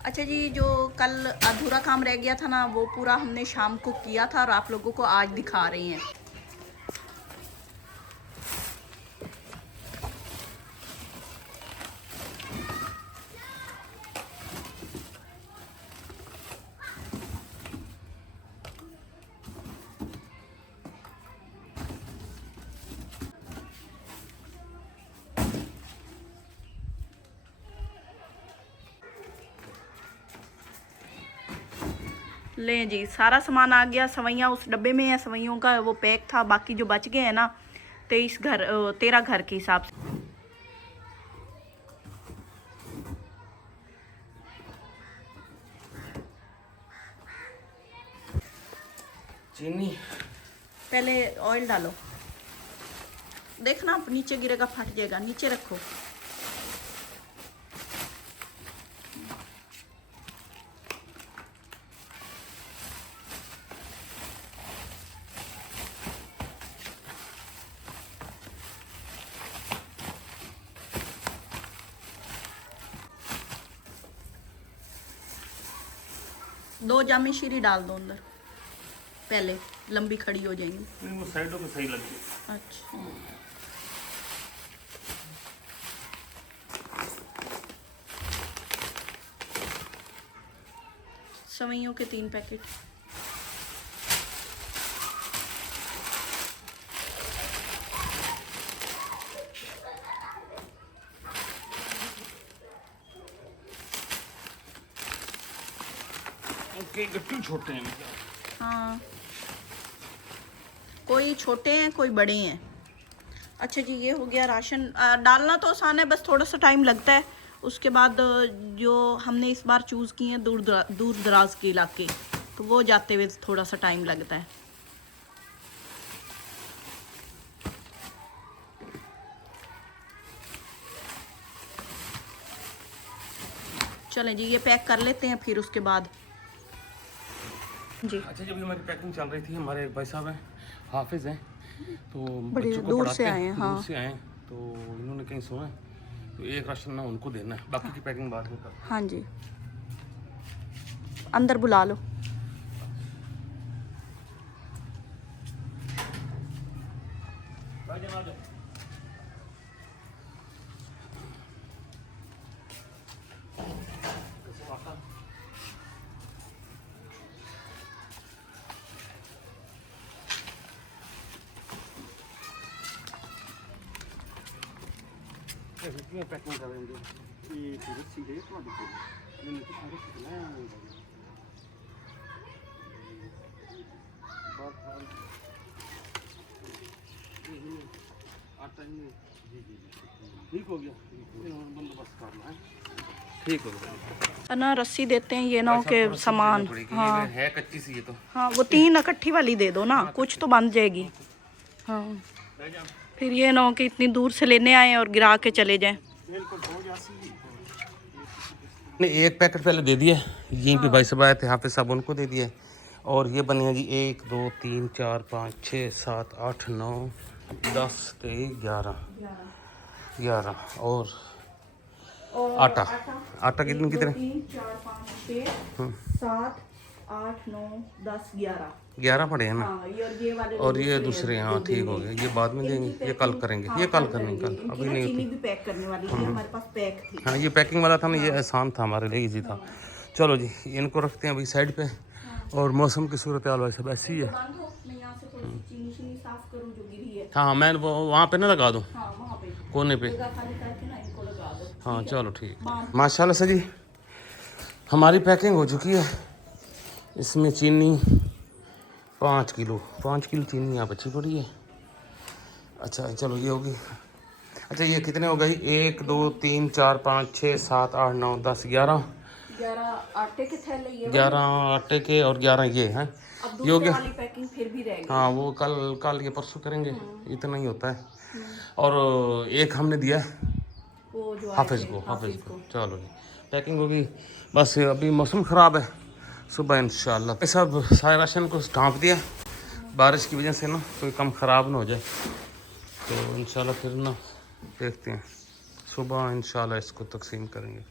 अच्छा जी, जो कल अधूरा काम रह गया था ना, वो पूरा हमने शाम को किया था और आप लोगों को आज दिखा रहे हैं। लें जी, सारा सामान आ गया। सवैयाँ उस डब्बे में है, सवैयों का वो पैक था। बाकी जो बच गए हैं ना, 13 घर के हिसाब से। चीनी पहले ऑयल डालो, देखना नीचे गिरेगा, फट जाएगा। नीचे रखो। दो जामी शीरी डाल दो अंदर, पहले लंबी खड़ी हो जाएंगी। नहीं, वो साइडों पे सही लगती है। अच्छा, सवैयों के 3 पैकेट। ओके, गट्टू छोटे हैं। हाँ, कोई छोटे हैं कोई बड़े हैं। अच्छा जी, ये हो गया राशन। डालना तो आसान है, बस थोड़ा सा टाइम लगता है। उसके बाद जो हमने इस बार चूज़ किए हैं दूर दराज के इलाके, तो वो जाते हुए थोड़ा सा टाइम लगता है। चलें जी, ये पैक कर लेते हैं, फिर उसके बाद जी। अच्छा, जब हमारी पैकिंग चल रही थी, हमारे एक भाई साहब हैं, हाफिज हैं, तो बड़े बच्चों को दूर पढ़ाते से आए हैं। हाँ दूर से आए हैं, तो इन्होंने कहीं सुना है, तो एक राशन ना उनको देना है, बाकी की पैकिंग बाद में कर। हाँ जी, अंदर बुला लो। पैकिंग करेंगे ये पूरे सीधे ਤੁਹਾਡੇ ਕੋਲ ਮੈਨੂੰ ਤਾਂ ਸਾਰੇ ਕਿਤਨਾ आटा ही नहीं। जी जी जी, ठीक हो गया, बंदोबस्त करना है। ठीक हो गया ना, रस्सी देते हैं, ये ना हो के सामान। हाँ है कच्ची सी ये तो। हाँ, वो 3 इकट्ठी वाली दे दो ना, कुछ तो बन जाएगी। हाँ, फिर ये ना हो कि इतनी दूर से लेने आए और गिरा के चले जाएं। ने एक पैकेट पहले दे दिया, यहीं पे भाई साहब आए थे, हाफिज साहब, उनको दे दिया। और ये बने हैं जी 1 2 3 4 5 6 7 8 9 10 11 11 और आटा आटा कितने कितने 3 4 5 6 7 8 9 10 11 11 पड़े हैं ना। हाँ, ये वाले और ये दूसरे, हाँ ठीक हो गए, ये बाद में देंगे, ये कल करेंगे। ये कल करनी, कल अभी नहीं चीनी होती। भी पैक करने वाली थी, हमारे पास पैक थी। हाँ, ये पैकिंग वाला था ना, ये आसान था हमारे लिए, इजी था। चलो जी, इनको रखते हैं अभी साइड पे। और मौसम की सूरत हाल वैसे ऐसी ही है। हाँ, मैं वो वहाँ पे ना लगा दूँ, कोने पे। हाँ चलो ठीक। माशाल्लाह से जी, हमारी पैकिंग हो चुकी है। इसमें चीनी 5 किलो चीनी यहाँ बची पड़ी है। अच्छा चलो, ये होगी। अच्छा, ये कितने हो गई? 1 2 3 4 5 6 7 8 9 10 11 आटे के थैले, ये 11 आटे के और 11 ये हैं। ये हो गया। वाली पैकिंग फिर भी रहेगी। हाँ, वो कल ये परसों करेंगे, इतना ही होता है। और एक हमने दिया है वो जो हाफिज को। चलो जी, पैकिंग होगी। बस अभी मौसम ख़राब है, सुबह इंशाल्लाह सब सारे राशन को ढाँप दिया, बारिश की वजह से ना कोई कम ख़राब ना हो जाए। तो इंशाल्लाह फिर ना देखते हैं, सुबह इंशाल्लाह इसको तकसीम करेंगे।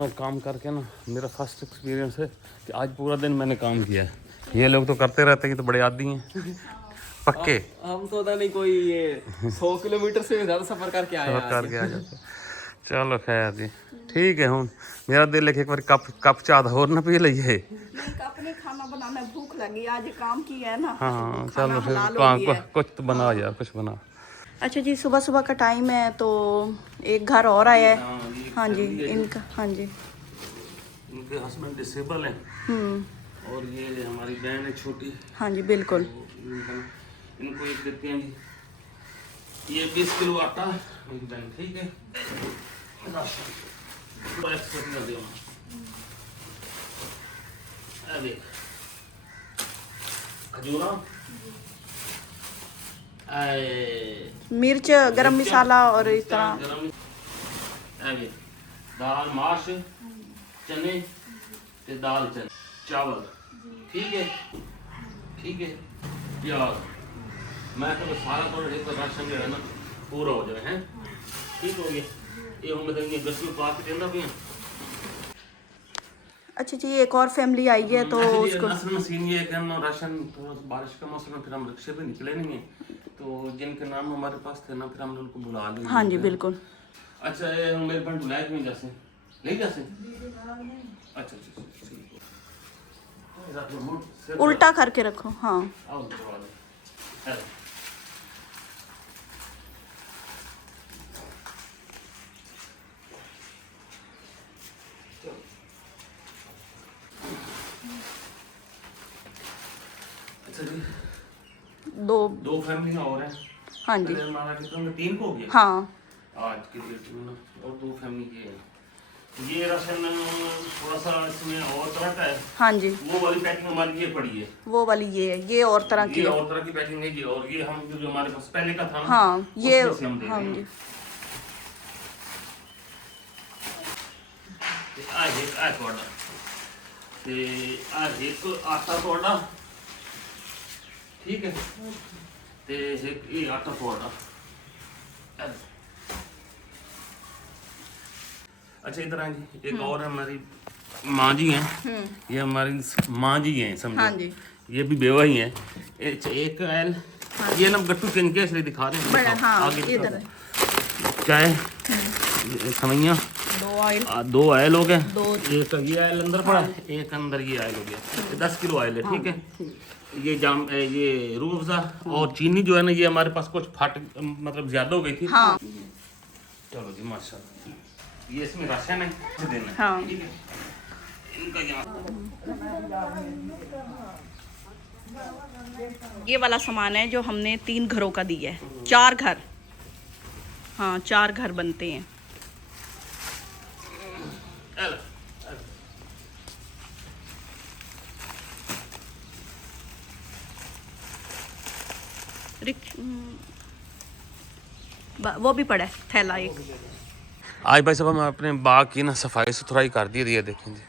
और काम करके ना मेरा फर्स्ट एक्सपीरियंस है कि आज पूरा दिन मैंने काम किया है। ये लोग तो करते रहते हैं, ये तो बड़े आदी हैं पक्के। हम तो पता नहीं कोई ये 100 किलोमीटर से भी ज्यादा सफर करके आए सफर करके आ जाते। चलो खैर जी ठीक है। हूँ मेरा दिल है कि एक बार कप चाह होर ना पी लीए। नहीं अपने खाना बनाने भूख लगी, आज काम किया है ना। हाँ तो चलो फिर हलाल हो गया है। कुछ तो बना यार, कुछ बना। अच्छा जी, सुबह सुबह का टाइम है तो एक घर और आया है। हाँ जी इनका, हाँ जी इनके हस्बैंड डिसेबल हैं और ये हमारी बहन है छोटी। हाँ जी बिल्कुल। इनको एक देते हैं जी, ये 20 किलो आटा मेरी बहन, ठीक है। पूरा एक्सपर्ट ना दो। अरे खजूरा, मिर्च, गरम मसाला और इस तरह दाल माश, चने ते दाल चने चावल, ठीक है ठीक है। प्याज मैं तो सारा एक राशन जो है ना पूरा हो जाए, हैं ठीक हो गया। ये हम बताएंगे 10 में पास देना भी। अच्छा जी, एक और फैमिली आई है तो उसको असल में सीन ये है कि हम राशन थोड़ा बारिश का मौसम है, फिर हम रिक्शे पे निकले नहीं है, तो जिनके नाम हमारे पास थे ना फिर हमने उनको बुला लिया। हाँ जी बिल्कुल। अच्छा ये मेरे पास बुलाए नहीं जैसे नहीं जैसे अच्छा अच्छा उल्टा करके रखो। हाँ आओ दरवाजा। अच्छा जी, दो फैमिली और हैं। हाँ जी हमारा कितना 3 को हो गया हाँ आज की डेट में ना, और 2 फैमिली के हैं। ये राशन थोड़ा सा इसमें और तरह का है। हाँ जी, वो वाली पैकिंग हमारी ये पड़ी है, वो वाली ये है, ये और तरह की ये है। और तरह की पैकिंग है ये, और ये हम जो हमारे पास पहले का था ना, हाँ ये उसमें से हम दे हाँ रहे हैं। जी ते आज एक आ थोड़ा ते आज एक आटा थोड़ा, ठीक है, ते एक ये आटा थोड़ा। अच्छा इधर आ जी, एक और है हमारी माँ जी हैं, ये हमारी माँ जी हैं समझो। हाँ जी ये भी बेवा ही है। एक एल ये ना गट्टू चेंज के इसलिए दिखा रहे हैं। बड़ा, हाँ आगे इधर है। चाय खमैया 2 ऑयल 2 आयल हो गए, दो। एक ये आयल अंदर पड़ा है, एक अंदर ये आयल हो गया, ये 10 किलो आयल है, ठीक है। ये ये रूह अफ़ज़ा और चीनी जो है ना ये हमारे पास कुछ मतलब ज्यादा हो गई थी। हाँ चलो जी माशाल्लाह, ये इसमें राशन है देना है, हाँ। ठीक है। इनका ये वाला सामान है जो हमने 3 घरों का दिया है। 4 घर, हाँ 4 घर बनते हैं। वो भी पड़ा है थैला एक। आज भाई साहब हम अपने बाग की ना सफाई सुथराई कर दी है, देखें जी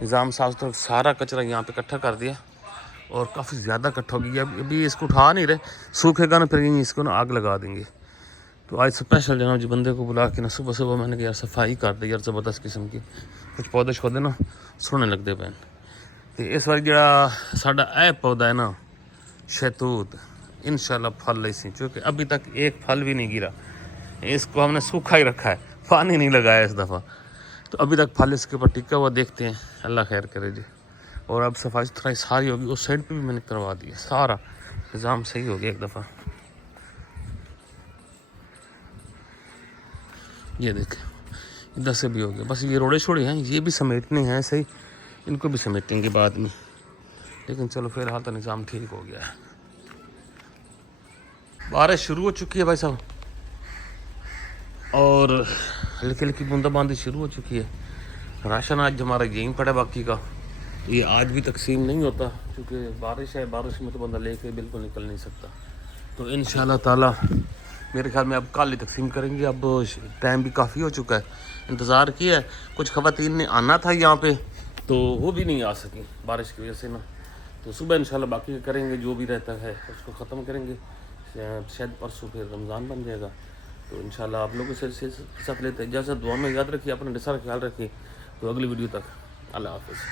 निज़ाम साफ तो सारा कचरा यहाँ पे इकट्ठा कर दिया और काफ़ी ज़्यादा इकट्ठा हो गया। अभी इसको उठा नहीं रहे, सूखेगा ना फिर यहीं इसको ना आग लगा देंगे। तो आज स्पेशल जनाब जी बंदे को बुला के ना सुबह सुबह मैंने कहा यार सफाई कर दी यार ज़बरदस्त किस्म की, कुछ पौधे शौधे ना सोने लगते पैन। तो इस बार जरा साडा ए पौधा है ना शहतूत, इंशाल्लाह फल इसी, चूँकि अभी तक एक फल भी नहीं गिरा। इसको हमने सूखा ही रखा है, पानी नहीं लगाया इस दफ़ा, तो अभी तक फल इसके ऊपर टिका हुआ। देखते हैं, अल्लाह खैर करे जी। और अब सफाई सुथराई सारी होगी, उस साइड पे भी मैंने करवा दिया, सारा निज़ाम सही हो गया एक दफ़ा। ये देखें इधर से भी हो गया, बस ये रोड़े छोड़े हैं ये भी समेटने हैं सही, इनको भी समेटेंगे बाद में, लेकिन चलो फिलहाल तो निज़ाम ठीक हो गया है। बारिश शुरू हो चुकी है भाई साहब और हल्की हल्की बूंदाबांदी शुरू हो चुकी है। राशन आज हमारा यहीं पड़ा, बाकी का ये आज भी तकसीम नहीं होता क्योंकि बारिश है, बारिश में तो बंदा लेके बिल्कुल निकल नहीं सकता। तो इंशाल्लाह ताला मेरे ख्याल में अब कल ही तकसीम करेंगे। अब टाइम भी काफ़ी हो चुका है, इंतज़ार किया है, कुछ ख़वातीन ने आना था यहाँ पे तो वो भी नहीं आ सकी बारिश की वजह से ना। तो सुबह इंशाल्लाह बाकी करेंगे, जो भी रहता है उसको ख़त्म करेंगे, शायद परसों फिर रमज़ान बन जाएगा। तो इंशाल्लाह आप लोगों से साथ लेते हैं इजाज़त, दुआ में याद रखिए, अपना सारा ख्याल रखिए। तो अगली वीडियो तक अल्लाह हाफिज़।